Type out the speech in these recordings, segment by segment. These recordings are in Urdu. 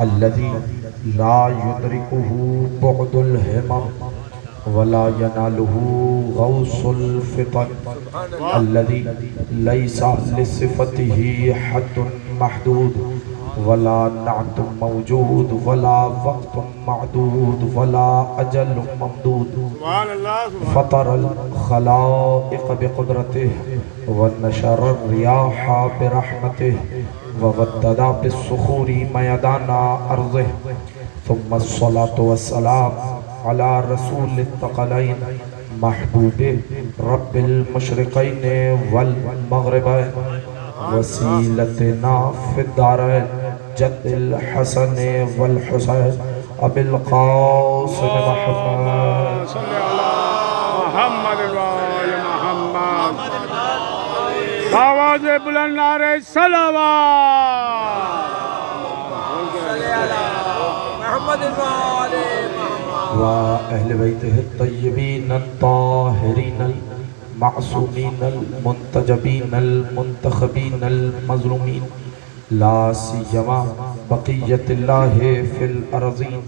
الذي لا يدركه بعد الهمم ولا يناله غوص الفطن الذي ليس لصفته حد محدود ولا نعت موجود ولا وقت معدود ولا أجل ممدود فطر الخلائق بقدرته ونشر الرياح برحمته وودد بالصخور ميدان أرضه ثم الصلاة والسلام على رسول الثقلين محبوب رب المشرقين والمغربين وسيلتنا في الدارين جد الحسن والحسين أبي القاسم محمد صلی اللہ محمد وآل محمد آواز بلند نعرہ صلوات وأهل بيته الطيبين الطاهرين المعصومين المنتجبين المنتخبين المظلومين لا سيما بقية الله في الأرضين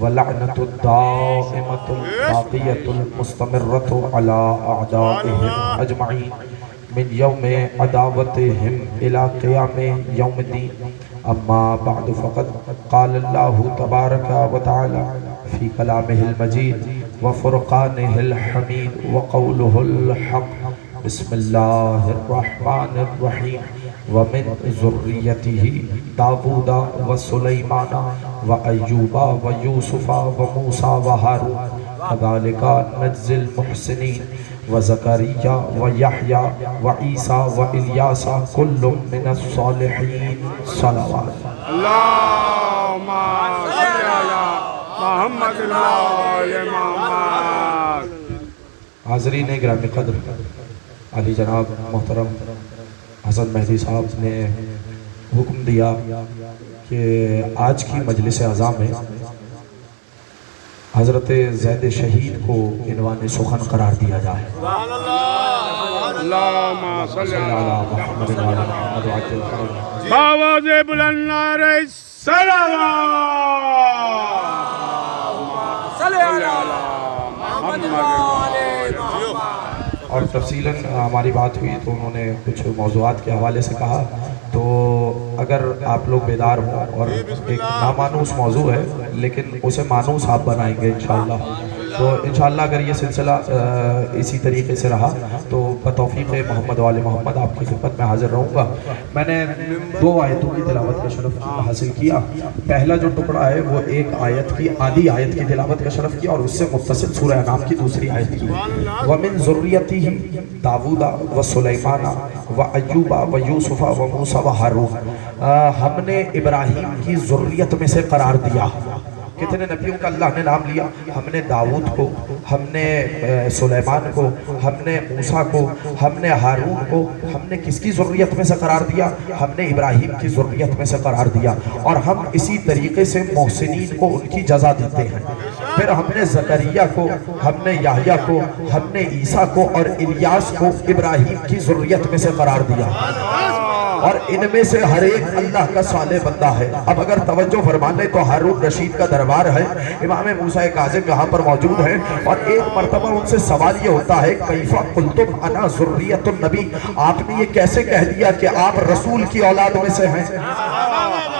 ولعنة الدائمة الباقية المستمرة على أعدائهم أجمعين من يوم عداوتهم إلى قيام يوم الدين أما بعد فقد قال الله تبارك وتعالى في كلامه المجيد وفرقانه الحميد وقوله الحق بسم الله الرحمن الرحيم ومن ذريته داود وسليمان وأيوب ويوسف وموسى وهارون كذلك نجزي المحسنين وزكريا ويحيى وعيسى وإلياس كل من الصالحين صلوات اللهم صل على محمد وآل محمد حاضرین گرامی قدر علی جناب محترم حسن مہدی صاحب نے حکم دیا کہ آج کی مجلس عزا میں حضرت زید شہید کو عنوان سخن قرار دیا جائے اللہم صلی علی محمد وعلی محمد وعجل خیر آواز بلند نعرہ صلوات صلی اللہ محمد وآل محمد اور تفصیلاً ہماری بات ہوئی تو انہوں نے کچھ موضوعات کے حوالے سے کہا تو اگر آپ لوگ بیدار ہوں اور ایک نامانوس موضوع ہے لیکن اسے مانوس آپ بنائیں گے انشاءاللہ تو انشاءاللہ اگر یہ سلسلہ اسی طریقے سے رہا تو بتوفیق محمد وآل محمد آپ کی خدمت میں حاضر رہوں گا میں نے 2 آیتوں کی تلاوت کا شرف حاصل کیا پہلا جو ٹکڑا ہے وہ ایک آیت کی آدھی آیت کی تلاوت کا شرف کیا اور اس سے متصل سورہ انعام کی دوسری آیت کی وَمِن ذُرِّيَّتِهِ داود و سلیمان و ایوب و یوسف و موسیٰ و ہارون ہم نے ابراہیم کی ذریت میں سے قرار دیا کتنے نبیوں کا اللہ نے نام لیا ہم نے داود کو ہم نے سلیمان کو ہم نے موسیٰ کو ہم نے ہارون کو ہم نے کس کی ذریت میں سے قرار دیا ہم نے ابراہیم کی ذریت میں سے قرار دیا اور ہم اسی طریقے سے محسنین کو ان کی جزا دیتے ہیں پھر ہم نے زکریا کو ہم نے یحییٰ کو ہم نے عیسیٰ کو اور الیاس کو ابراہیم کی ذریت میں سے قرار دیا اور ان میں سے ہر ایک اللہ کا صالح بندہ ہے اب اگر توجہ فرمانے تو ہارون رشید کا دربار ہے امام موسیٰ کاظم یہاں پر موجود ہیں اور ایک مرتبہ ان سے سوال یہ ہوتا ہے کیفا قلتم انا ذریت النبی آپ نے یہ کیسے کہہ دیا کہ آپ رسول کی اولاد میں سے ہیں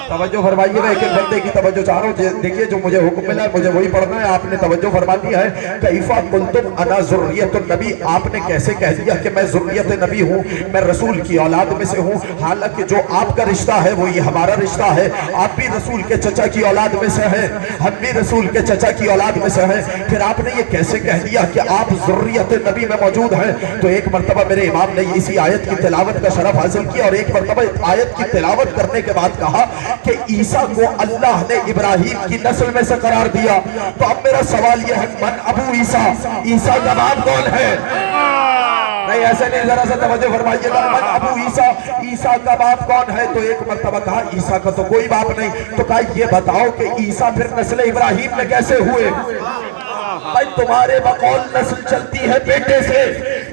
توجہ فرمائیے گا ایک ایک بندے کی توجہ چاہ رہا ہوں دیکھیے جو مجھے حکم ملا ہے مجھے وہی پڑھنا ہے آپ نے توجہ فرمانی ہے کیفا قلتم انا ذریت النبی آپ نے کیسے کہہ دیا کہ میں ذریت نبی ہوں میں رسول کی اولاد میں سے ہوں حالانکہ جو آپ کا رشتہ ہے وہ یہ ہمارا رشتہ ہے آپ بھی رسول کے چچا کی اولاد میں سے ہیں ہم بھی رسول کے چچا کی اولاد میں سے ہیں پھر آپ نے یہ کیسے کہہ دیا کہ آپ ذریت نبی میں موجود ہیں تو ایک مرتبہ میرے امام نے اسی آیت کی تلاوت کا شرف حاصل کیا اور ایک مرتبہ آیت کی تلاوت کرنے کے بعد کہا کہ عیسیٰ کو اللہ نے ابراہیم کی نسل میں سے قرار دیا تو اب میرا سوال یہ ہے من ابو عیسیٰ عیسیٰ کا باپ کون ہے نہیں ایسے نہیں ذرا سا توجہ فرمائیے گا من ابو عیسیٰ عیسیٰ کا باپ کون ہے تو ایک مرتبہ کہا عیسیٰ کا تو کوئی باپ نہیں تو کہا یہ بتاؤ کہ عیسیٰ پھر نسل ابراہیم میں کیسے ہوئے بھائی تمہارے بقول نسل چلتی ہے بیٹے سے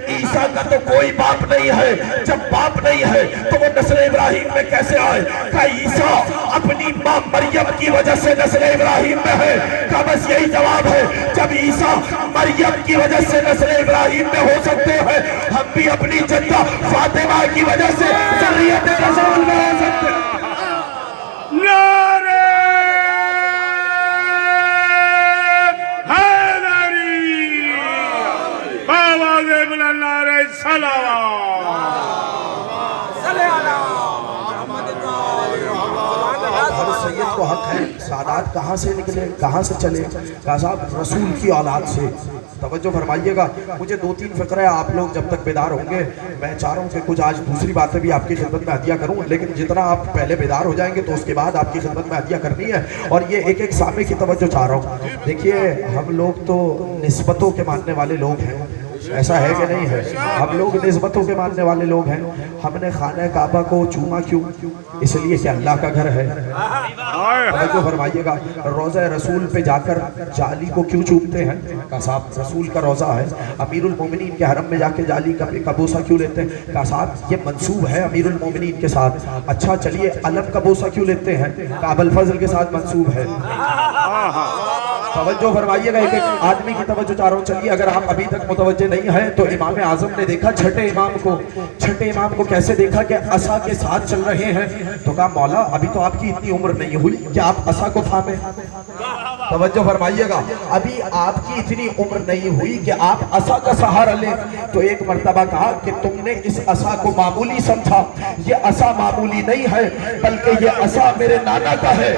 عیسیٰ کا تو کوئی باپ نہیں ہے، جب باپ نہیں ہے تو وہ نسل ابراہیم میں کیسے آئے؟ کہ عیسیٰ اپنی ماں مریم کی وجہ سے نسل ابراہیم میں ہے۔ کہ بس یہی جواب ہے، جب عیسیٰ مریم کی وجہ سے نسل ابراہیم میں ہو سکتے ہیں، ہم بھی اپنی جدہ فاطمہ کی وجہ سے ذریت رسول میں ہو سکتے ہیں۔ نعرہ حیدری، آواز بلند نعرہ صلوات۔ حضرت سید کو حق ہے، سادات کہاں سے نکلے، کہاں سے چلے؟ کہا صاحب رسول کی اولاد سے۔ توجہ فرمائیے گا، مجھے 2-3 فقرے آپ لوگ جب تک بیدار ہوں گے، میں چاہ رہا ہوں کہ کچھ آج دوسری باتیں بھی آپ کی خدمت میں عطیہ کروں، لیکن جتنا آپ پہلے بیدار ہو جائیں گے تو اس کے بعد آپ کی خدمت میں عطیہ کرنی ہے، اور یہ ایک ایک سامع کی توجہ چاہ رہا ہوں۔ دیکھیے ہم لوگ تو نسبتوں کے ماننے والے لوگ ہیں، ایسا ہے کہ نہیں ہے؟ ہم لوگ نسبتوں کے ماننے والے لوگ ہیں۔ ہم نے خانہ کعبہ کو چوما کیوں؟ اس لیے کہ اللہ کا گھر ہے۔ توجہ فرمائیے گا، روضہ رسول پہ جا کر جالی کو کیوں چومتے ہیں؟ کہا صاحب رسول کا روضہ ہے۔ امیر المومنین کے حرم میں جا کے جالی کا بوسہ کیوں لیتے ہیں؟ کہا صاحب یہ منسوب ہے امیر المومنین کے ساتھ۔ اچھا چلیے علم کا بوسہ کیوں لیتے ہیں؟ کہا ابو الفضل کے ساتھ منسوب ہے۔ توجہ فرمائیے گا، ایک ایک آدمی کی توجہ چاہ رہا ہوں۔ چلیے اگر آپ ابھی تک متوجہ نہیں ہیں تو امام اعظم نے دیکھا چھٹے امام کو کیسے دیکھا کہ عصا کے ساتھ چل رہے ہیں، تو کہا مولا ابھی تو آپ کی اتنی عمر نہیں ہوئی کہ آپ عصا کو تھامیں۔ توجہ فرمائیے گا، ابھی آپ کی اتنی عمر نہیں ہوئی کہ آپ عصا کا سہارا لیں۔ تو ایک مرتبہ کہا کہ تم نے اس عصا کو معمولی سمجھا، یہ عصا معمولی نہیں ہے بلکہ یہ عصا میرے نانا کا ہے۔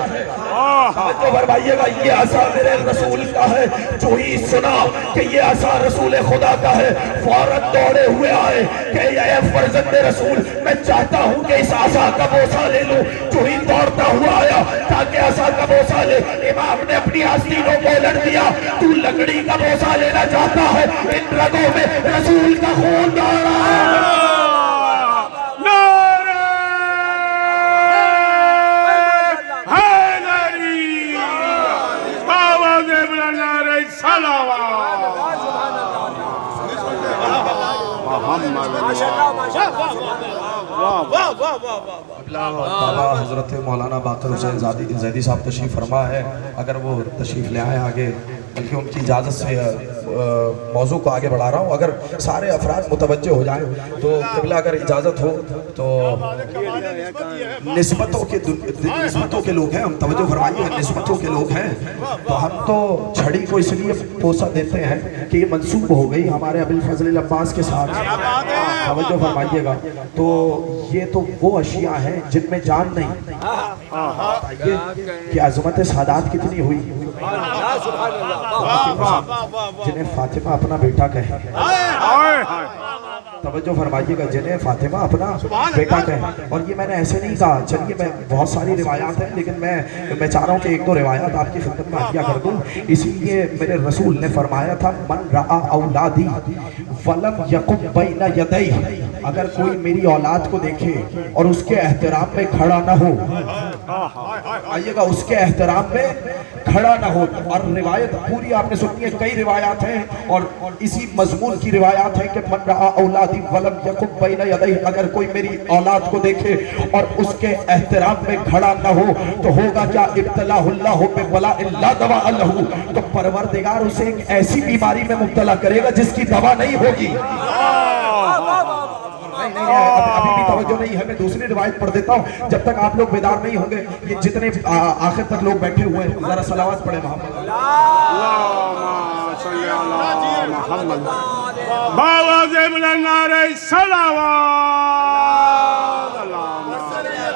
توجہ فرمائیے گا، یہ عصا میرے رسول کا ہے۔ جو ہی سنا کہ یہ عصا رسول خدا کا ہے، فوراً دوڑے ہوئے آئے کہ اے فرزند رسول میں چاہتا ہوں کہ اس عصا کا بوسہ لے لوں۔ جو ہی دوڑتا ہوا آیا تاکہ عصا کا بوسہ لے، امام نے اپنی آستینوں کو الٹ دیا۔ تو لکڑی کا بوسہ لینا چاہتا ہے، ان رگوں میں رسول کا خون دوڑا ہے۔ حضرت مولانا باقر حسین زیدی صاحب تشریف فرما ہے، اگر وہ تشریف لے آئیں آگے، بلکہ ان کی اجازت سے موضوع کو آگے بڑھا رہا ہوں۔ اگر سارے افراد متوجہ ہو جائیں تو قبلہ اگر اجازت ہو تو نسبتوں کے لوگ ہیں ہم، توجہ فرمائیے، نسبتوں کے لوگ ہیں تو ہم تو چھڑی کو اس لیے بوسہ دیتے ہیں کہ یہ منسوب ہو گئی ہمارے ابو الفضل العباس کے ساتھ۔ توجہ فرمائیے گا، تو یہ تو وہ اشیاء ہیں جن میں جان نہیں کہ عظمت سادات کتنی ہوئی، جنہیں فاطمہ اپنا بیٹا کہیں۔ توجہ فرمائیے گا، جنہیں فاطمہ اپنا بیٹا کہیں۔ اور یہ میں نے ایسے نہیں کہا، چلیے میں بہت ساری روایات ہیں لیکن میں چاہ رہا ہوں کہ 1-2 روایات آپ کی خدمت میں عطیہ کر دوں۔ اسی لیے میرے رسول نے فرمایا تھا من رعا اولادی ولم یقم بین یدیہ، اگر کوئی میری اولاد کو دیکھے اور اس کے احترام میں کھڑا نہ ہو، آئیے گا، اس کے احترام میں کھڑا نہ ہو۔ اور روایت پوری آپ نے سنی ہے، کئی روایات ہیں اور اسی مضمون کی روایات ہیں کہ من رعا اولادی ولم یقم بین یدیہ، اگر کوئی میری اولاد کو دیکھے اور اس کے احترام میں کھڑا نہ ہو تو ہوگا کیا؟ ابتلاہ اللہ ببلاء لا دواء لہ، تو پروردگار اسے ایک ایسی بیماری میں مبتلا کرے گا جس کی دوا نہیں ہوگی۔ ابھی بھی توجہ نہیں ہے، میں دوسری روایت پڑھ دیتا ہوں جب تک آپ لوگ بیدار نہیں ہوں گے۔ یہ جتنے آخر تک لوگ بیٹھے ہوئے ہیں ذرا صلوات پڑھیں محمد محمد باواز بلند نعرہ صلوات،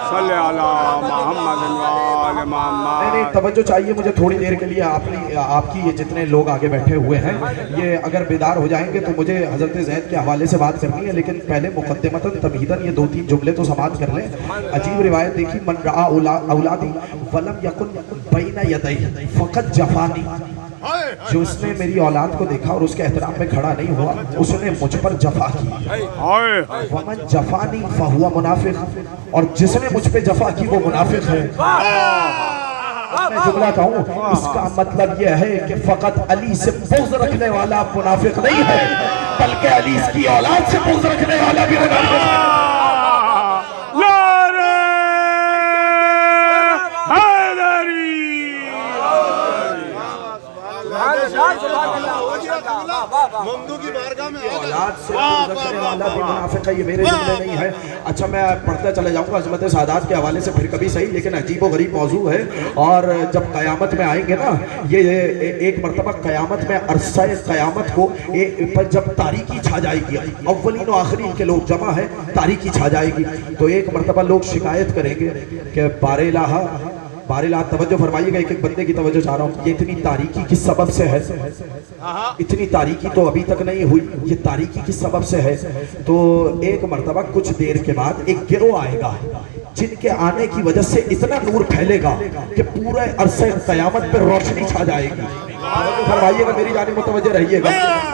صلی علی محمد وآل محمد۔ نہیں توجہ چاہیے مجھے تھوڑی دیر کے لیے، آپ کی یہ جتنے لوگ آگے بیٹھے ہوئے ہیں یہ اگر بیدار ہو جائیں گے تو مجھے حضرت زید کے حوالے سے بات کرنی ہے، لیکن پہلے مقدمتاً تمہیداً یہ 2-3 جملے تو سماعت کر لیں۔ عجیب روایت دیکھی، من رعا اولادی ولم یکن بین یدیہ فقط جفانی، جو اس نے میری اولاد کو دیکھا اور اس کے احترام میں کھڑا نہیں ہوا اس نے مجھ پر جفا کی۔ ومن جفانی فہو منافق، اور جس نے مجھ پہ جفا کی وہ منافق ہے۔ میں جملہ کہوں، اس کا مطلب یہ ہے کہ فقط علی سے بغض رکھنے والا منافق نہیں ہے، بلکہ علی کی اولاد سے بغض رکھنے والا بھی ہوگا. نعرہ حیدری. ممدو کی بارگاہ میں اولاد سے بغض رکھنے والا بھی منافق ہے. یہ میرے جملے نہیں ہے. اچھا میں پڑھتا چلے جاؤں گا عظمت سادات کے حوالے سے پھر کبھی صحیح, لیکن عجیب و غریب موضوع ہے. اور جب قیامت میں آئیں گے نا, یہ ایک مرتبہ قیامت میں عرصہ قیامت کو جب تاریکی چھا جائے گی, اولین و آخرین کے لوگ جمع ہیں, تاریکی چھا جائے گی, تو ایک مرتبہ لوگ شکایت کریں گے کہ بار الہ توجہ فرمائیے گا, ایک ایک بندے کی توجہ چاہ رہا ہوں. یہ اتنی تاریکی کس سبب سے ہے؟ اتنی تاریکی تو ابھی تک نہیں ہوئی, یہ تاریکی کس سبب سے ہے؟ تو ایک مرتبہ کچھ دیر کے بعد ایک گروہ آئے گا جن کے آنے کی وجہ سے اتنا نور پھیلے گا کہ پورے عرصہ قیامت پہ روشنی چھا جائے گی. فرمائیے گا, میری جانب متوجہ رہیے گا,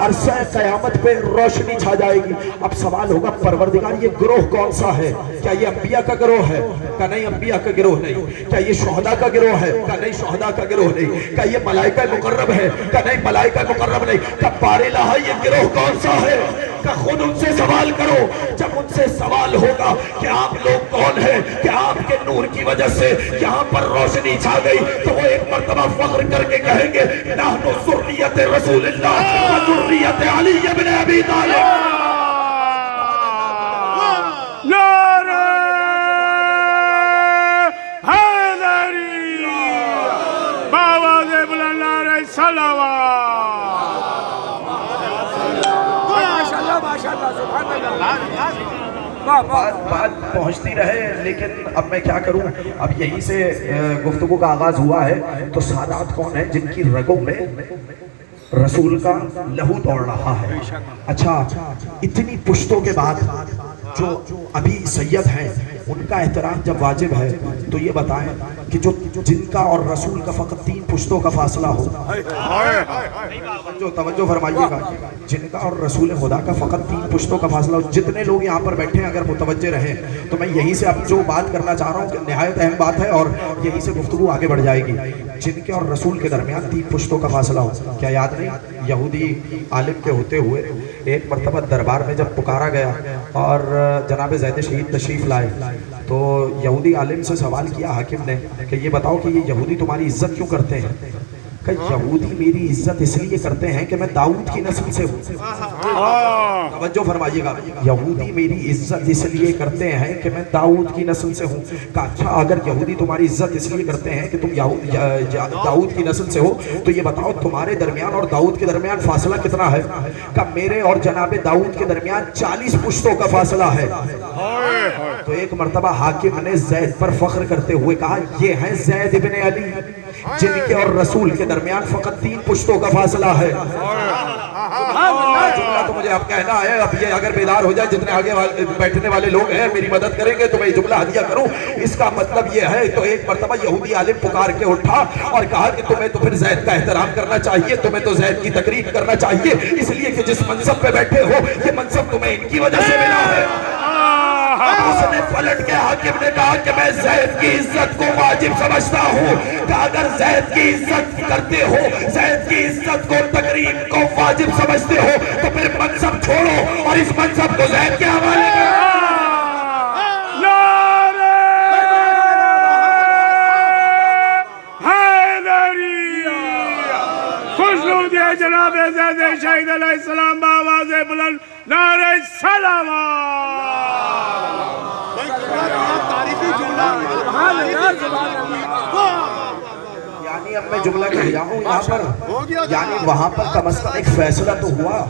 عرصہ قیامت پہ روشنی چھا جائے گی. اب سوال ہوگا پروردگار یہ گروہ کون سا ہے؟ کیا یہ انبیاء کا گروہ ہے؟ کہ نہیں انبیاء کا گروہ نہیں. کیا یہ شہداء کا گروہ ہے؟ کہ نہیں شہداء کا گروہ نہیں. کیا یہ ملائکہ مقرب ہے؟ کہ نہیں ملائکہ مقرب نہیں. کہ بار الہ یہ گروہ کون سا ہے؟ کہ خود ان سے سوال کرو. جب ان سے سوال ہوگا کہ آپ لوگ کون ہیں, کہ آپ کے نور کی وجہ سے یہاں پر روشنی چھا گئی, تو وہ ایک مرتبہ فخر کر کے کہیں گے نحن ذریت رسول اللہ و ذریت علی بن ابی طالب. نعرہ حیدری. بآواز بلند نعرہ صلوات. بات پہنچتی رہے, لیکن اب میں کیا کروں. اب یہیں سے گفتگو کا آغاز ہوا ہے. تو سادات کون ہیں جن کی رگوں میں رسول کا لہو دوڑ رہا ہے؟ اچھا, اتنی پشتوں کے بعد جو ابھی سید ہیں ان کا احترام جب واجب ہے, تو یہ بتائیں کہ جو جن کا اور رسول کا فقط 3 پشتوں کا فاصلہ ہو, جو توجہ فرمائیے گا, جن کا اور رسول خدا کا فقط 3 پشتوں کا فاصلہ ہو. جتنے لوگ یہاں پر بیٹھے ہیں اگر متوجہ رہیں تو میں یہیں سے اب جو بات کرنا چاہ رہا ہوں کہ نہایت اہم بات ہے اور یہیں سے گفتگو آگے بڑھ جائے گی. جن کے اور رسول کے درمیان 3 پشتوں کا فاصلہ ہو, کیا یاد نہیں؟ یہودی عالم کے ہوتے ہوئے ایک مرتبہ دربار میں جب پکارا گیا اور جناب زید شہید تشریف لائے, تو یہودی عالم سے سوال کیا حاکم نے کہ یہ بتاؤ کہ یہ یہودی تمہاری عزت کیوں کرتے ہیں؟ کہ یہودی میری عزت اس لیے کرتے ہیں کہ میں داؤد کی نسل سے ہوں. توجہ فرمائیے گا, یہودی میری عزت اس لیے کرتے ہیں کہ میں داؤد کی نسل سے ہوں. کہ اچھا اگر یہودی تمہاری عزت اس لیے کرتے ہیں کہ تم داؤد کی نسل سے ہو, تو یہ بتاؤ تمہارے درمیان اور داؤد کے درمیان فاصلہ کتنا ہے؟ کہ میرے اور جناب داؤد کے درمیان 40 پشتوں کا فاصلہ ہے. تو ایک مرتبہ حاکم نے زید پر فخر کرتے ہوئے کہا یہ ہیں زید ابن علی جن کے اور رسول کے درمیان فقط 3 پشتوں کا فاصلہ ہے. جملہ تو مجھے اب کہنا ہے, اب یہ اگر بیدار ہو جائے جتنے آگے بیٹھنے والے لوگ ہیں میری مدد کریں گے تو میں یہ جملہ ہدیہ کروں. اس کا مطلب یہ ہے, تو ایک مرتبہ یہودی عالم پکار کے اٹھا اور کہا کہ تمہیں تو پھر زید کا احترام کرنا چاہیے, تمہیں تو زید کی تقریب کرنا چاہیے, اس لیے کہ جس منصب پہ بیٹھے ہو یہ منصب تمہیں ان کی وجہ سے ملا ہے. اس نے پلٹ کے حاکم نے کہا کہ میں زید کی عزت کو واجب سمجھتا ہوں, کہ اگر زید کی عزت کرتے ہو, زید کی عزت کو تقریب کو واجب سمجھتے ہو, تو پھر منصب چھوڑو اور اس منصب کو زید کے حوالے کرو. جناب زید شہید علیہ السلام بآواز بلند نعرہ تاریخی جملہ. یعنی اب میں جملہ کہہ رہا ہوں یہاں پر, یعنی وہاں پر کم از کم ایک فیصلہ تو ہوا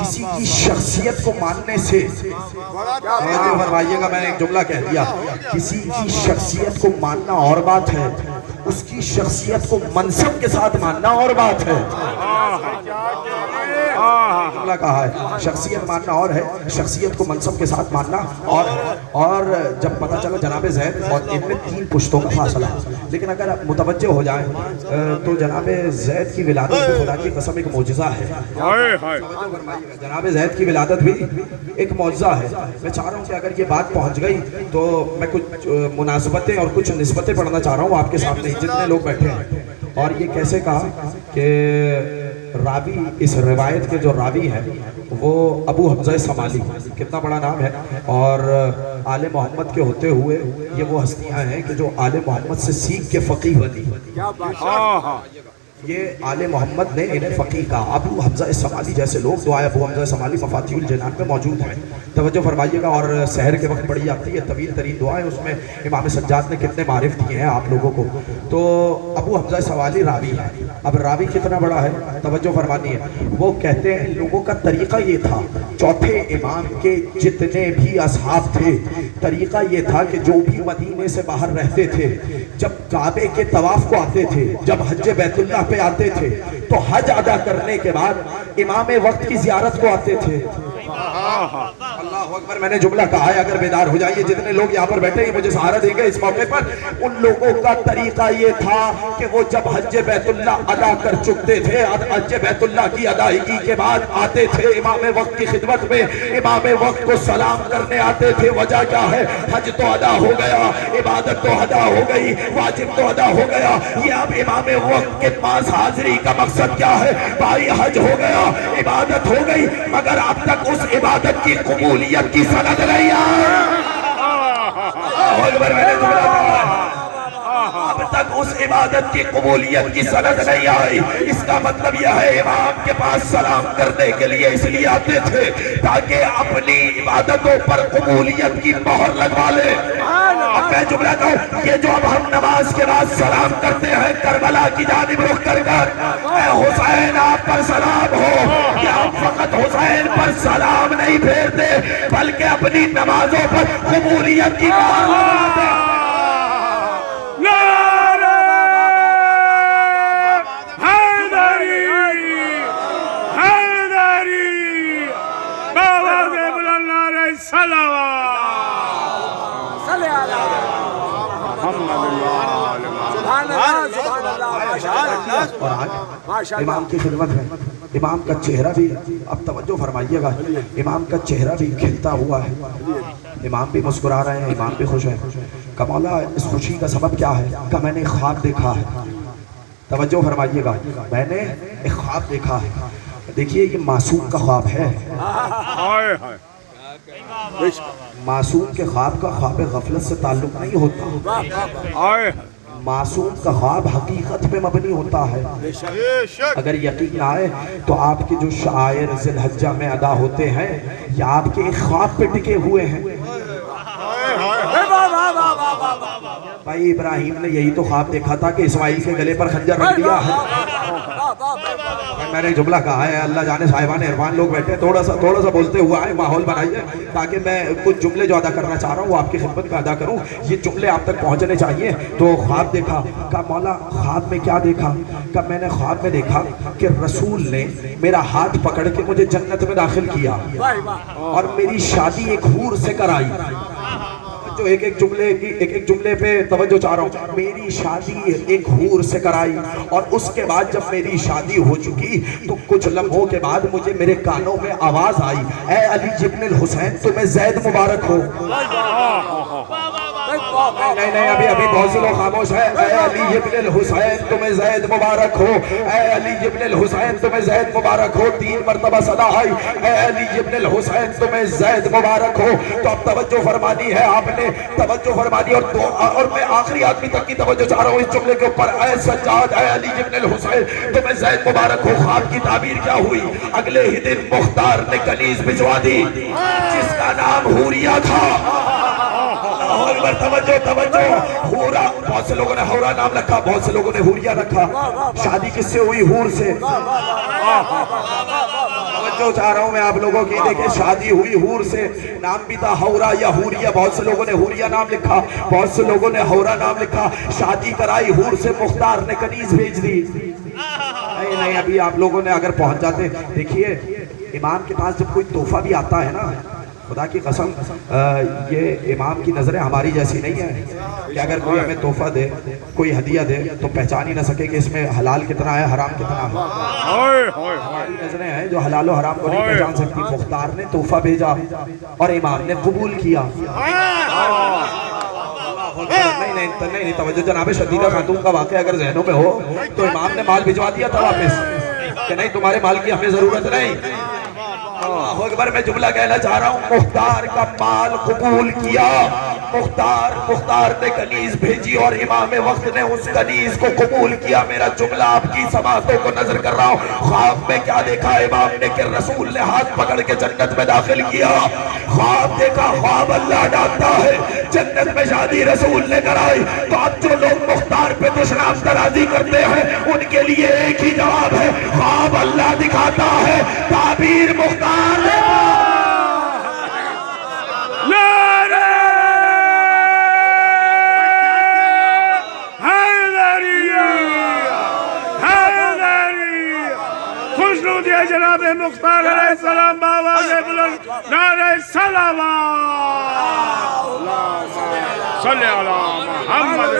کسی کی شخصیت کو ماننے سے. فرمائیے گا, میں نے ایک جملہ کہہ دیا, کسی کی شخصیت کو ماننا اور بات ہے, اس کی شخصیت کو منصب کے ساتھ ماننا اور بات ہے. جملہ کہا ہے, شخصیت ماننا اور ہے, شخصیت کو منصب کے ساتھ ماننا اور جب پتہ چلا جناب زید اور ان میں 3 پشتوں کا فاصلہ. لیکن اگر متوجہ ہو جائیں تو جناب زید کی ولادت بھی خدا کی قسم ایک معجزہ ہے. جناب زید کی ولادت بھی ایک معجزہ ہے. میں چاہ رہا ہوں کہ اگر یہ بات پہنچ گئی تو میں کچھ مناسبتیں اور کچھ نسبتیں پڑھنا چاہ رہا ہوں آپ کے سامنے جتنے لوگ بیٹھے ہیں. اور یہ کیسے کہا کہ راوی اس روایت کے جو راوی ہیں وہ ابو حمزہ سمالی، کتنا بڑا نام ہے، اور آل محمد کے ہوتے ہوئے یہ وہ ہستیاں ہیں کہ جو آل محمد سے سیکھ کے فقیہ بنی. یہ آل محمد نے انہیں فقیہ کہا. ابو حمزہ سمالی جیسے لوگ دعائے ابو حمزہ سمالی مفاتیح الجنان میں موجود ہیں، توجہ فرمائیے گا. اور سحر کے وقت پڑھی جاتی ہے، طویل ترین دعائیں. اس میں امام سجاد نے کتنے معرف دیے ہیں آپ لوگوں کو. تو ابو حمزہ سمالی راوی ہے. اب راوی کتنا بڑا ہے توجہ فرمانی ہے. وہ کہتے ہیں لوگوں کا طریقہ یہ تھا، چوتھے امام کے جتنے بھی اصحاب تھے طریقہ یہ تھا کہ جو بھی مدینے سے باہر رہتے تھے جب کعبے کے طواف کو آتے تھے، جب حج بیت اللہ پہ آتے تھے تو حج ادا کرنے کے بعد امام وقت کی زیارت کو آتے تھے. اللہ اکبر. میں نے جملہ کہا ہے، اگر بیدار ہو جائیے جتنے لوگ یہاں پر بیٹھے ہیں مجھے سہارا دیں گے اس موقع پر. ان لوگوں کا طریقہ یہ تھا کہ وہ جب حج بیت اللہ ادا کر چکتے تھے، حج بیت اللہ کی ادائیگی کے بعد آتے تھے امام وقت کی خدمت میں، امام وقت کو سلام کرنے آتے تھے. وجہ کیا ہے؟ حج تو ادا ہو گیا، عبادت تو ادا ہو گئی، واجب تو ادا ہو گیا. یہ اب امام وقت کے پاس حاضری کا مقصد کیا ہے؟ بھائی حج ہو گیا، عبادت ہو گئی، مگر اب تک اس عبادت کی قبولیت کی سند نہیں آئی. اب تک اس عبادت کی قبولیت کی سند نہیں آئی. اس کا مطلب یہ ہے امام کے پاس سلام کرنے کے لیے اس لیے آتے تھے تاکہ اپنی عبادتوں پر قبولیت کی مہر لگوا لے. اب میں جملہ کہوں، یہ جو اب ہم نماز کے بعد سلام کرتے ہیں کربلا کی جانب رخ کر کر، اے حسین آپ پر سلام ہو، کہ ہم فقط حسین پر سلام نہیں پھیرتے بلکہ اپنی نمازوں پر قبولیت کی مہر لگواتے ہیں. اور آج امام کی خدمت ہے. امام کا چہرہ بھی، اب توجہ فرمائیے گا، امام کا چہرہ بھی کھلتا ہوا ہے. امام بھی مسکرا رہے ہیں، امام بھی خوش ہیں. کہ مولا اس خوشی کا سبب کیا ہے؟ کہ میں نے خواب دیکھا ہے. توجہ فرمائیے گا، میں نے ایک خواب دیکھا ہے. دیکھیے یہ معصوم کا خواب ہے. معصوم کے خواب کا خواب غفلت سے تعلق نہیں ہوتا. معصوم کا خواب حقیقت پہ مبنی ہوتا ہے. اگر یقین آئے تو آپ کے جو شعائر ذی الحجہ میں ادا ہوتے ہیں یا آپ کے ایک خواب پہ ٹکے ہوئے ہیں. بھائی ابراہیم نے یہی تو خواب دیکھا تھا کہ اسماعیل کے گلے پر خنجر رکھ دیا ہے. میں نے جملہ کہا ہے، اللہ جانے صاحبان عرفان لوگ بیٹھے، تھوڑا سا بولتے ہوا ہے، ماحول بنائیے تاکہ میں کچھ جملے جو ادا کرنا چاہ رہا ہوں وہ آپ کی خدمت میں ادا کروں. یہ جملے آپ تک پہنچنے چاہیے. تو خواب دیکھا. کہا مولا خواب میں کیا دیکھا؟ کہ میں نے خواب میں دیکھا کہ رسول نے میرا ہاتھ پکڑ کے مجھے جنت میں داخل کیا اور میری شادی ایک حور سے کرائی. جو ایک ایک جملے پہ توجہ چاہ رہا ہوں. میری شادی ایک حور سے کرائی اور اس کے بعد جب میری شادی ہو چکی تو کچھ لمحوں کے بعد مجھے میرے کانوں میں آواز آئی، اے علی ابن الحسین تمہیں زید مبارک ہو. نہیں ابھی بہت سے لوگ خاموش ہیں. اے علی ابن الحسین تمہیں زید مبارک ہو، اے علی ابن الحسین تمہیں زید مبارک ہو. 3 مرتبہ صدا آئی، اے علی ابن الحسین تمہیں زید مبارک ہو. تو اب توجہ فرمانی ہے آپ نے، توجہ فرمانی. اور میں آخری آدمی تک کی توجہ چاہ رہا ہوں اس جملے کے اوپر. اے سجاد اے علی ابن الحسین تمہیں زید مبارک ہو. خواب کی تعبیر کیا ہوئی؟ اگلے ہی دن مختار نے کنیز بھجوا دی جس کا نام حوریہ تھا. توجہ حورا، بہت سے لوگوں نے حورا نام رکھا، بہت سے لوگوں نے حوریہ رکھا. شادی کس سے ہوئی؟ حور سے. توجہ چاہ رہا ہوں میں آپ لوگوں کی. دیکھیں شادی ہوئی حور سے. نام بھی تھا حورا یا حوریہ. بہت سے لوگوں نے حوریہ نام لکھا، بہت سے لوگوں نے حورا نام لکھا. شادی کرائی حور سے، مختار نے کنیز بھیج دی. نہیں ابھی آپ لوگوں نے اگر پہنچ جاتے. دیکھیے امام کے پاس جب کوئی تحفہ بھی آتا ہے نا، خدا کی قسم یہ امام کی نظریں ہماری جیسی نہیں ہیں کہ اگر کوئی ہمیں تحفہ دے، کوئی ہدیہ دے تو پہچان ہی نہ سکے کہ اس میں حلال کتنا ہے حرام کتنا ہے. ہماری نظریں ہیں جو حلال و حرام کو نہیں پہچان سکتی. مختار نے تحفہ بھیجا اور امام نے قبول کیا. نہیں توجہ جناب شدیدہ خاتون کا واقعہ اگر ذہنوں میں ہو تو امام نے مال بھجوا دیا تھا واپس. کہ نہیں تمہارے مال کی ہمیں ضرورت نہیں. اللہ اکبر. میں جملہ کہنا چاہ رہا ہوں, مختار کا مال قبول کیا. مختار نے کنیز بھیجی اور امام وقت نے اس کنیز کو قبول کیا. میرا جملہ آپ کی سماعتوں کو نظر کر رہا ہوں. خواب میں کیا دیکھا امام نے کہ رسول نے ہاتھ پکڑ کے جنت میں داخل کیا. خواب دیکھا, خواب اللہ ڈالتا ہے. جنت میں شادی رسول نے کرائی. تو اب جو لوگ مختار پہ دشنام درازی کرتے ہیں ان کے لیے ایک ہی جواب ہے, خواب اللہ دکھاتا ہے, تعبیر مختار جناب مختار علیہ السلام بآواز بلند نعرہ صلوات. صلی علی محمد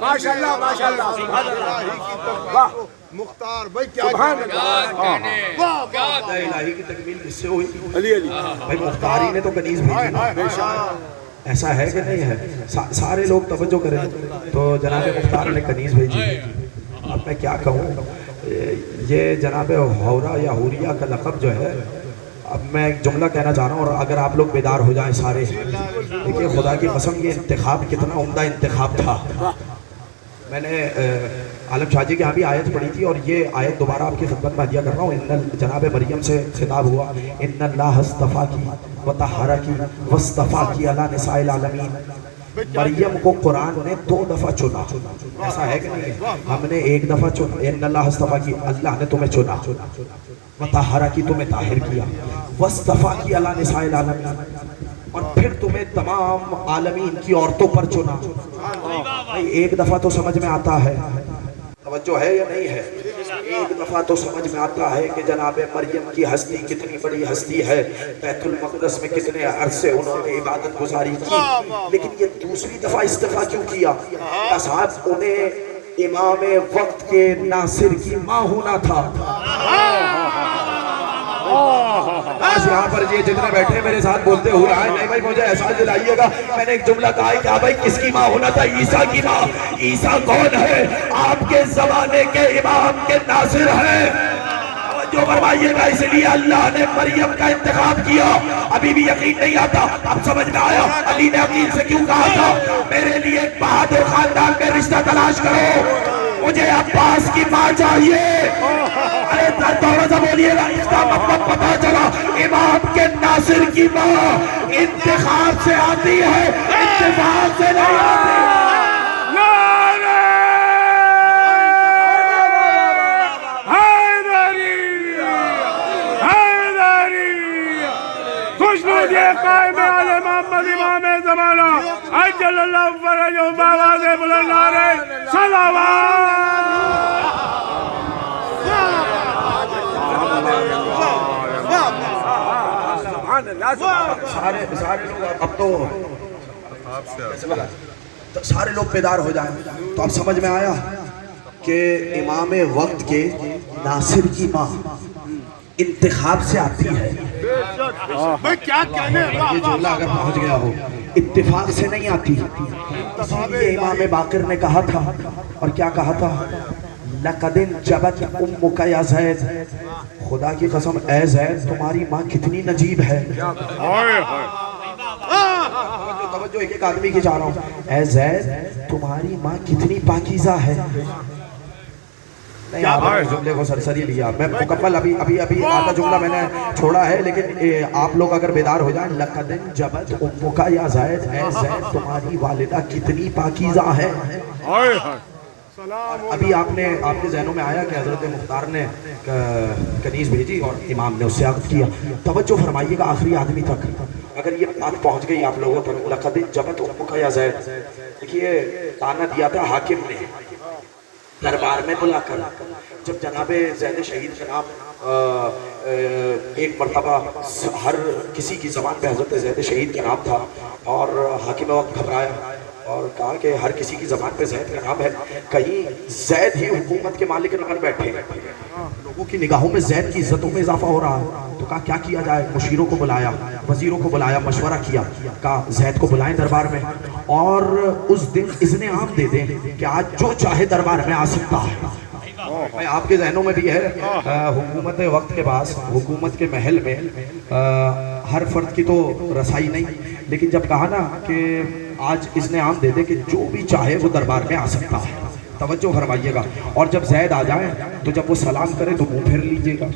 ماشاءاللہ ماشاءاللہ سبحان اللہ. مختار بھائی کیا الہی کی تکمیل کس سے ہوئی؟ بھائی مختاری نے تو کنیز بھیجی. ایسا ہے کہ نہیں ہے؟ سارے لوگ توجہ کریں. تو جناب مختار نے کنیز بھیجی. اب میں کیا کہوں, یہ جناب حورا یا حوریہ کا لقب جو ہے, اب میں ایک جملہ کہنا چاہ رہا ہوں اور اگر آپ لوگ بیدار ہو جائیں سارے. دیکھیے خدا کی قسم یہ انتخاب کتنا عمدہ انتخاب تھا. میں نے عالم شاہ جی کے ہاں بھی آیت پڑھی تھی اور یہ آیت دوبارہ آپ کی خدمت میں ہدیہ کر رہا ہوں. جناب مریم سے خطاب ہوا, ان اللہ اصطفاکی وطہرکی واصطفاکی علی نساء العالمین. مریم کو قرآن نے 2 دفعہ چنا. ایسا ہے کہ نہیں ہے؟ ہم نے 1 دفعہ چنا. ان اللہ اصطفاکی, اللہ نے تمہیں چنا. وطہرکی, تمہیں طاہر کیا. واصطفاکی علی نساء العالمین, اور پھر تمہیں تمام عالمین کی عورتوں پر چنا. بھائی 1 دفعہ تو سمجھ میں آتا ہے, توجہ ہے یا نہیں ہے؟ 1 دفعہ تو سمجھ میں آتا ہے کہ جناب مریم کی ہستی کتنی بڑی ہستی ہے. بیت المقدس میں کتنے عرصے انہوں نے عبادت گزاری کی. لیکن یہ دوسری دفعہ استعفا کیوں کیا؟ صاحب انہیں امام وقت کے ناصر کی ماں ہونا تھا. یہاں پر یہ جتنے بیٹھے میرے ساتھ بولتے ہوئے آئے, نہیں بھائی مجھے احساس دلائیے گا. میں نے ایک جملہ کہا ہے کہ بھائی کس کی ماں ہونا تھا؟ عیسیٰ کی ماں. عیسیٰ کون ہے؟ آپ کے زمانے کے امام کے ناصر ہیں. جو فرمائیے گا, اس لیے اللہ نے مریم کا انتخاب کیا. ابھی بھی یقین نہیں آتا, اب سمجھ میں آیا علی نے عقیل سے کیوں کہا تھا میرے لیے ایک بہادر خاندان میں رشتہ تلاش کرو, مجھے عباس کی ماں چاہیے. ارے تھوڑا سا بولیے گا. اس کا مطلب پتا چلا, امام کے ناصر کی ماں انتخاب سے آتی ہے, اتفاق سے نہیں آتی. قائم علی محمد امام زمانہ عجل اللہ فرجہ بآواز بلند نعرہ صلوات. سارے لوگ اب تو سارے لوگ بیدار ہو جائیں. تو اب سمجھ میں آیا کہ امام وقت کے ناصر کی ماں انتخاب سے آتی ہے. کیا کہنے یہ جملہ اگر پہنچ گیا ہو, اتفاق سے نہیں آتی. یہ امام باقر نے کہا تھا, اور کیا کہا تھا؟ لَقَدْ انْجَبَتْ أُمُّكَ يَا زید. خدا کی قسم اے زید تمہاری ماں کتنی نجیب ہے. توجہ ایک آدمی کی چاہ رہا ہوں, اے زید تمہاری ماں کتنی پاکیزہ ہے. نہیں آپ نے جملے کو سرسری لیا, میں مکمل ابھی آدھا جملہ میں نے چھوڑا ہے, لیکن آپ لوگ اگر بیدار ہو جائیں. لَقَدْ انْجَبَتْ أُمُّكَ يَا زید, اے زید تمہاری والدہ کتنی پاکیزہ ہے. ابھی آپ کے ذہنوں میں آیا کہ حضرت مختار نے کنیز بھیجی اور امام نے اس سے عقد کیا. توجہ فرمائیے گا آخری آدمی تک, اگر یہ بات پہنچ گئی آپ لوگوں پر. لَقَدْ انْجَبَتْ أُمُّكَ يَا زید, دیکھیے تانا دیا تھا حاکم نے دربار میں بلا کر. جب جناب زید شہید کا نام ایک مرتبہ ہر کسی کی زبان پہ حضرت زید شہید کا نام تھا, اور حاکم وقت گھبرایا اور کہا کہ ہر کسی کی زبان پہ زید کا نام ہے, کہیں زید ہی حکومت کے مالک نہ بیٹھے. لوگوں کی نگاہوں میں زید کی عزتوں میں اضافہ ہو رہا ہے. تو کہا کیا کیا جائے؟ مشیروں کو بلایا, وزیروں کو بلایا, مشورہ کیا, کہا زید کو بلائیں دربار میں اور اس دن اذن عام دے دیں کہ آج جو چاہے دربار میں آ سکتا ہے. میں آپ کے ذہنوں میں بھی ہے حکومت وقت کے پاس حکومت کے محل میں ہر فرد کی تو رسائی نہیں، لیکن جب کہا نا کہ آج اس نے عام دے دے کہ جو بھی چاہے وہ دربار میں آ سکتا ہے، توجہ فرمائیے گا، اور جب زید آ جائیں تو جب وہ سلام کرے تو منہ پھیر لیجئے گا،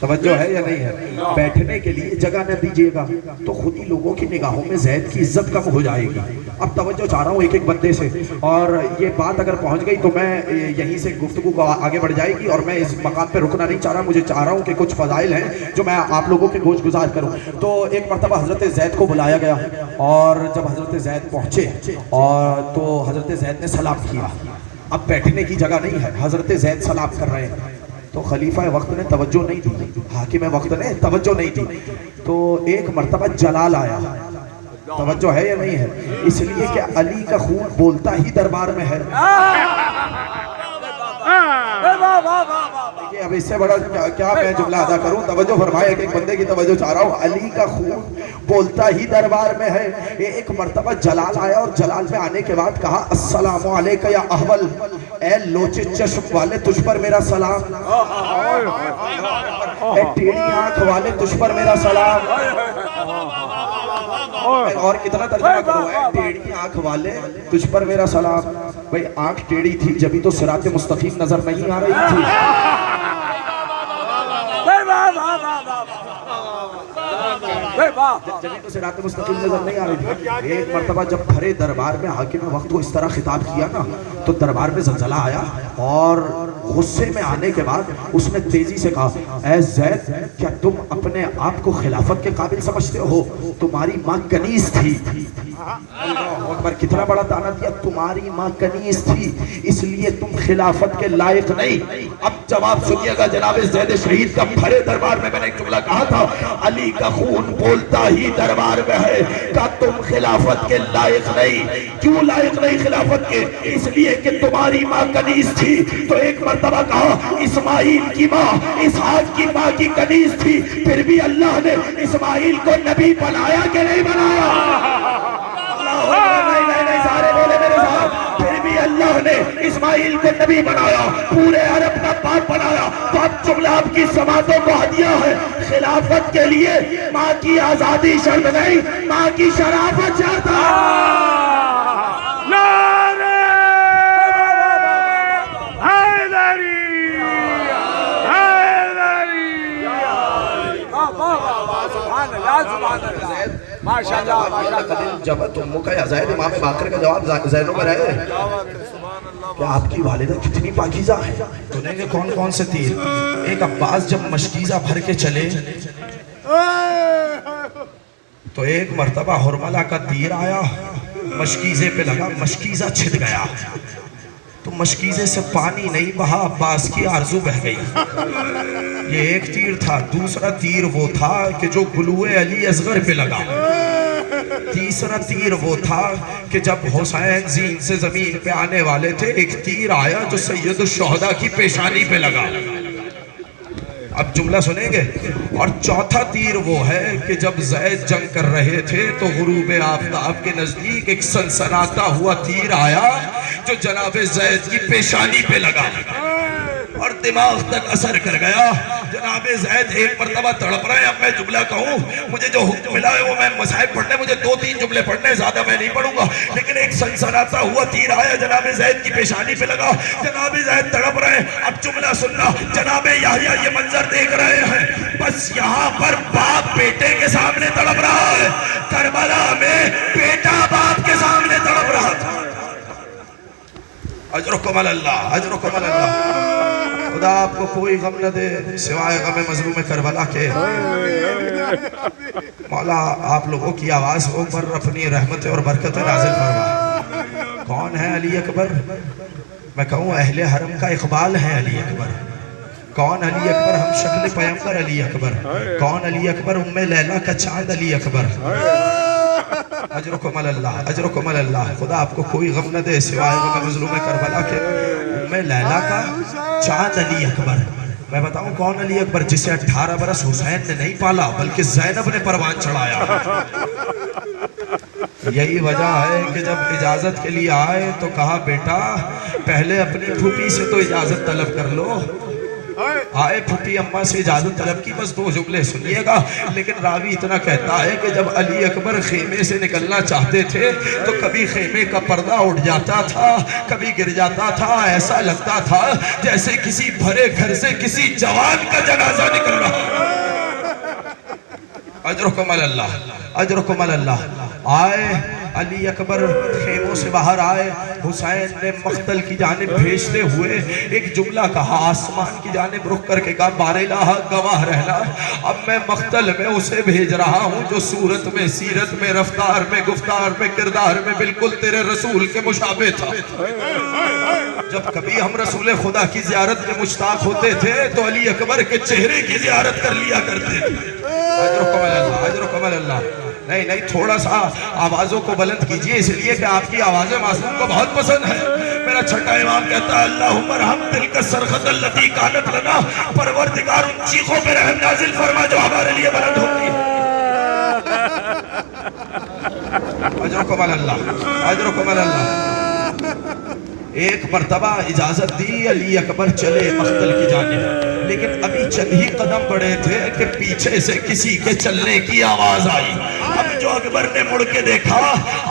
توجہ ہے یا نہیں ہے؟ بیٹھنے کے لیے جگہ نہ دیجیے گا تو خود ہی لوگوں کی نگاہوں میں زید کی عزت کم ہو جائے گی۔ اب توجہ چاہ رہا ہوں ایک ایک بندے سے، اور یہ بات اگر پہنچ گئی تو میں یہیں سے گفتگو آگے بڑھ جائے گی، اور میں اس مقام پہ رکنا نہیں چاہ رہا، مجھے چاہ رہا ہوں کہ کچھ فضائل ہیں جو میں آپ لوگوں کے گوش گزار کروں۔ تو ایک مرتبہ حضرت زید کو بلایا گیا، اور جب حضرت زید پہنچے اور تو حضرت زید نے سلام کیا۔ اب بیٹھنے کی جگہ نہیں ہے، حضرت زید سلام کر رہے ہیں، تو خلیفہ وقت نے توجہ نہیں دی، حاکم وقت نے توجہ نہیں دی، تو ایک مرتبہ جلال آیا، توجہ ہے یا نہیں ہے؟ اس لیے کہ علی کا خون بولتا ہی دربار میں ہے۔ اب اس سے بڑا کیا میں جملہ ادا کروں؟ توجہ فرمائے، ایک بندے کی توجہ چاہ رہا ہوں، علی کا خون بولتا ہی دربار میں ہے۔ ایک مرتبہ جلال آیا، اور جلال میں آنے کے بعد کہا السلام علیکہ یا احول، اے لوچے چشم والے تجھ پر میرا سلام، اے ٹیڑھی آنکھ والے تجھ پر میرا سلام۔ اور کتنا ترجمہ کروں؟ اے ٹیڑھی آنکھ والے تجھ پر میرا سلام۔ بھئی آنکھ ٹیڑھی تھی جبھی تو صراط مستقیم نظر نہیں آ رہی تھی۔ جبھی تو صراط مستقیم نظر نہیں آ رہی تھی۔ ایک مرتبہ جب بھرے دربار میں حاکم وقت کو اس طرح خطاب کیا نا تو دربار میں زلزلہ آیا، اور غصے میں آنے کے بعد اس نے تیزی سے کہا اے زید، کیا تم اپنے آپ کو خلافت کے قابل سمجھتے ہو؟ تمہاری ماں کنیز تھی۔ اللہ اکبر، کتنا بڑا طعنہ دیا، تمہاری ماں کنیز تھی اس لیے تم خلافت کے لائق نہیں۔ اب جواب سنیے گا جناب زید شہید کا، بھرے دربار میں میں نے ایک جملہ کہا تھا، علی کا خون بولتا ہی دربار میں ہے، کہ تم خلافت کے لائق نہیں۔ کیوں لائق نہیں خلافت کے؟ اس لیے کہ تمہاری ماں کنیز تھی۔ تو ایک مرتبہ کہا اسماعیل کی ماں اسحاق کی ماں کی کنیز تھی، پھر بھی اللہ نے اسماعیل کو نبی بنایا کہ نہیں بنایا؟ نہیں سارے بولے میرے ساتھ، پھر بھی اللہ نے اسماعیل کو نبی بنایا، پورے عرب کا باپ بنایا۔ تو اب جملہ آپ کی سماعتوں کو ہدیہ ہے، خلافت کے لیے ماں کی آزادی شرط نہیں، ماں کی شرافت شرط ہے۔ جب تم کا یا زید امام باقر کا جواب ذہنوں میں رہے کہ آپ کی والدہ کتنی پاکیزہ ہے، سنیں گے کون کون سے تیر۔ ایک عباس جب مشکیزہ بھر کے چلے تو ایک مرتبہ حرملہ کا تیر آیا، مشکیزے پہ لگا، مشکیزہ چھت گیا، تو مشکیزے سے پانی نہیں بہا، عباس کی آرزو بہ گئی۔ یہ ایک تیر تھا، دوسرا تیر وہ تھا کہ جو گلوے علی اصغر پہ لگا، تیسرا تیر وہ تھا کہ جب حسین زین سے زمین پہ آنے والے تھے، ایک تیر آیا جو سید الشہداء کی پیشانی پہ لگا۔ اب جملہ سنیں گے۔ اور چوتھا تیر وہ ہے کہ جب زید جنگ کر رہے تھے تو غروب آفتاب کے نزدیک ایک سنسناتا ہوا تیر آیا جو جناب زید کی پیشانی پہ لگا اور دماغ تک اثر کر گیا۔ جناب زید ایک مرتبہ تڑپ رہے ہیں۔ اب میں جملہ کہوں، مجھے جو حکم ملا ہے وہ میں مصحف پڑھنے، مجھے 2-3 جملے پڑھنے، زیادہ میں نہیں پڑھوں گا، لیکن ایک سنسناتا ہوا تیر آیا جناب زید کی پیشانی پہ لگا، جناب زید تڑپ رہے ہیں۔ اب جملہ سننا، جناب یحییٰ یہ منظر دیکھ رہے ہیں، بس یہاں پر باپ بیٹے کے سامنے تڑپ رہا ہے، کربلا میں بیٹا باپ کے سامنے تڑپ رہا تھا۔ اجرکم اللہ، اجرکم اللہ۔ خدا آپ کو کوئی غم نہ دے سوائے غم مظلوم کربلا کے۔ مولا آپ لوگوں کی آواز پر اپنی رحمت اور برکت نازل فرما۔ کون ہے علی اکبر؟ میں کہوں اہل حرم کا اقبال ہے علی اکبر۔ کون علی اکبر؟ ہم شکل پیغمبر علی اکبر۔ کون علی اکبر؟ ام لیلہ کا چاند علی اکبر۔ اجرکم اللہ، اجرکم اللہ۔ خدا آپ کو کوئی غم نہ دے سوائے غم مظلوم کربلا کے۔ ام لیلہ کا چاند علی اکبر۔ میں بتاؤں کون علی اکبر؟ جسے 18 برس حسین نے نہیں پالا بلکہ زینب نے پروان چڑھایا. یہی وجہ ہے کہ جب اجازت کے لیے آئے تو کہا بیٹا پہلے اپنی پھوپھی سے تو اجازت طلب کر لو. آئے پھوپھی اماں سے اجازت طلب کی، بس 2 جملے سنیے گا. لیکن راوی اتنا کہتا ہے کہ جب علی اکبر خیمے سے نکلنا چاہتے تھے تو کبھی خیمے کا پردہ اٹھ جاتا تھا، کبھی گر جاتا تھا. ایسا لگتا تھا جیسے کسی بھرے گھر سے کسی جوان کا جنازہ نکل رہا. اجرکم اللہ، اجرکم اللہ. آئے علی اکبر خیموں سے باہر آئے. حسین نے مقتل کی جانب بھیجتے ہوئے ایک جملہ کہا، آسمان کی جانب رخ کر کے کہا بار الہ گواہ رہنا اب میں مقتل میں اسے بھیج رہا ہوں جو صورت میں، سیرت میں، رفتار میں، گفتار میں، کردار میں بالکل تیرے رسول کے مشابہ تھا. جب کبھی ہم رسول خدا کی زیارت کے مشتاق ہوتے تھے تو علی اکبر کے چہرے کی زیارت کر لیا کرتے تھے. اجرکم اللہ، اجرکم اللہ. نہیں تھوڑا سا آوازوں کو بلند کیجئے، اس لیے کہ آپ کی آوازیں معصوم کو بہت پسند ہے. میرا چھٹا امام کہتا ہے اللہم ارحم تلک الصرخۃ التی کانت لنا، پروردگار ان چیخوں پہ رحم نازل فرما جو ہمارے لیے بلند ہوتی ہے. اجرکم اللہ، اجرکم اللہ. ایک مرتبہ اجازت دی، علی اکبر چلے مقتل کی جانب. لیکن ابھی چند ہی قدم بڑھے تھے کہ پیچھے سے کسی کے چلنے کی آواز آئی. اب جو اکبر نے مڑ کے دیکھا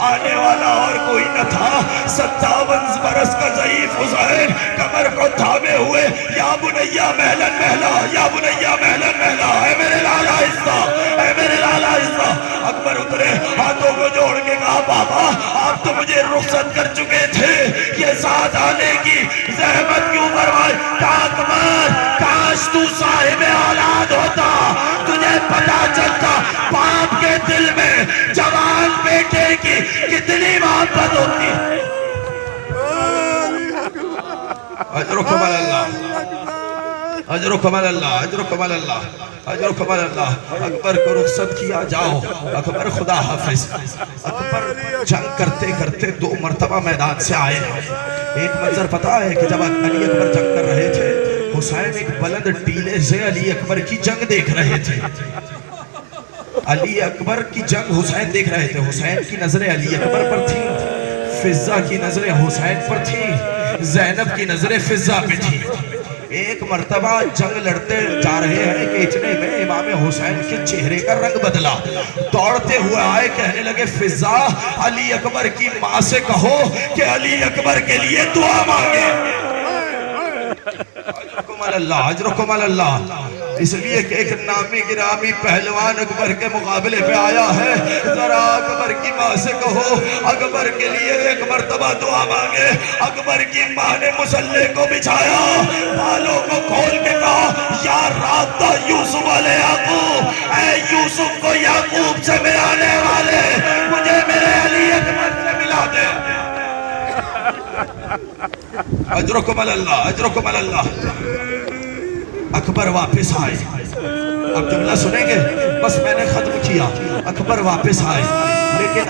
آنے والا اور کوئی نہ تھا، 57 برس کا ضعیف حسین کمر کو تھامے ہوئے یا بنیا مہلا مہلا، یا بنیا مہلا مہلا، اے میرے لالا عزہ، اے میرے لالا عزہ. اکبر اترے، ہاتھوں کو جوڑ کے کہا بابا آپ تو مجھے رخصت کر چکے تھے، یہ ساتھ آنے کی زحمت کیوں فرمائے؟ اکبر کاش تو صاحب اولاد ہوتا، تجھے پتا چلتا باپ کے دل میں جوان بیٹے کی کتنی محبت ہوتی ہے. اجرکم اللہ، اجرکم اللہ، اجرکم اللہ، اجرکم اللہ. اکبر کو رخصت کیا، جاؤ اکبر خدا حافظ. اکبر جنگ کرتے کرتے 2 مرتبہ میدان سے آئے. ایک منظر پتا ہے کہ جب علی اکبر جنگ کر رہے تھے حسین ایک بلند ٹیلے سے علی اکبر کی جنگ دیکھ رہے تھے. علی اکبر کی جنگ حسین دیکھ رہے تھے. حسین کی نظریں علی اکبر پر تھیں، فضہ کی نظریں حسین پر تھیں، زینب کی نظریں فضہ پہ تھیں. ایک مرتبہ جنگ لڑتے جا رہے ہیں کہ اتنے میں امام حسین کے چہرے کا رنگ بدلا. دوڑتے ہوئے آئے، کہنے لگے فضہ علی اکبر کی ماں سے کہو کہ علی اکبر کے لیے دعا مانگے. اجرکم اللہ، اجرکم اللہ. اس لیے کہ ایک نامی گرامی پہلوان اکبر کے مقابلے پہ آیا ہے، ذرا اکبر کی ماں سے کہو اکبر کے لیے ایک مرتبہ دعا مانگے. اکبر کی ماں نے مسلح کو بچھایا، بالوں کو کھول کے کہا یا رابطہ یوسف علیہ یعقوب، اے یوسف کو یعقوب سے ملانے والے مجھے میرے علی اکبر سے ملا دے. اجرکم اللہ، اجرکم اللہ. اکبر واپس آئے. اب جملہ سنیں گے، بس میں نے ختم کیا. اکبر واپس آئے لیکن